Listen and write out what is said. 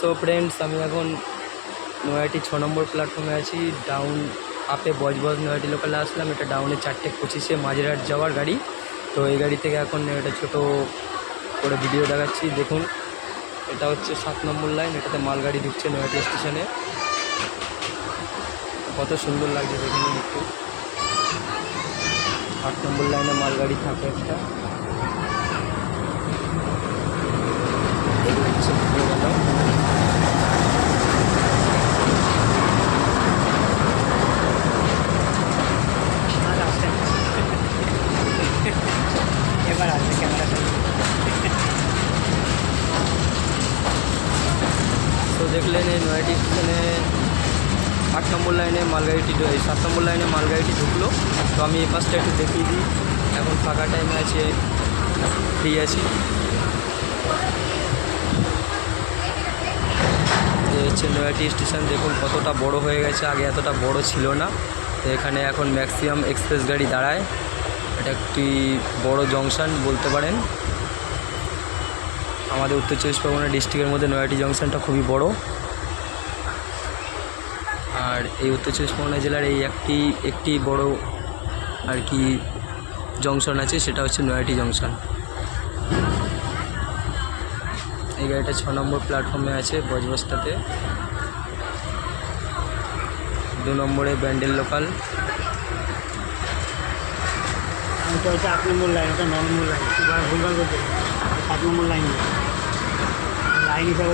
So friends, আমি এখন নয়াটি 6 নম্বর প্ল্যাটফর্মে আছি। ডাউন আপে বজবজ নয়াটি লোকালে আসলাম। এটা ডাউনে 4:25 মাঝেরহাট যাওয়ার গাড়ি। তো এই গাড়ি থেকে এখন এটা ছোটো করে ভিডিও দেখাচ্ছি। দেখুন, এটা হচ্ছে 7 নম্বর লাইন। এটাতে মালগাড়ি ঢুকছে নয়াটি স্টেশনে। কত সুন্দর লাগছে দেখুন একটু। 8 নম্বর লাইনে মালগাড়ি থাকে একটা। এবার আসবে ক্যামেরাটা। তো দেখলেন এই নয়াটি স্টেশনে 8 নম্বর লাইনে মালগাড়িটি 7 নম্বর লাইনে মালগাড়িটি ঢুকলো। তো আমি এই পাশটা একটু দেখিয়ে দিই। এখন ফাঁকা টাইমে আছে, ফ্রি আছি। এই হচ্ছে নয়াটি স্টেশন। দেখুন কতটা বড় হয়ে গেছে, আগে এতটা বড় ছিল না। তো এখানে এখন ম্যাক্সিমাম এক্সপ্রেস গাড়ি দাঁড়ায়। এটা একটি বড় জংশন বলতে পারেন। আমাদের উত্তর 24 পরগনা ডিস্ট্রিক্টের মধ্যে নয়াটি জংশনটা খুবই বড়। আর এই উত্তর 24 পরগনা জেলার এই একটি বড় আর কি জংশন আছে, সেটা হচ্ছে নয়াটি জংশন। এই গাড়িটা 6 নম্বর প্ল্যাটফর্মে আছে বজবজটাতে। 2 নম্বরে ব্যান্ডেল লোকাল। এটা হচ্ছে 8 নম্বর লাইন, ওটা 9 নম্বর লাইন। ভুলভাল করছে, 7 নম্বর লাইন লাইন হিসাবে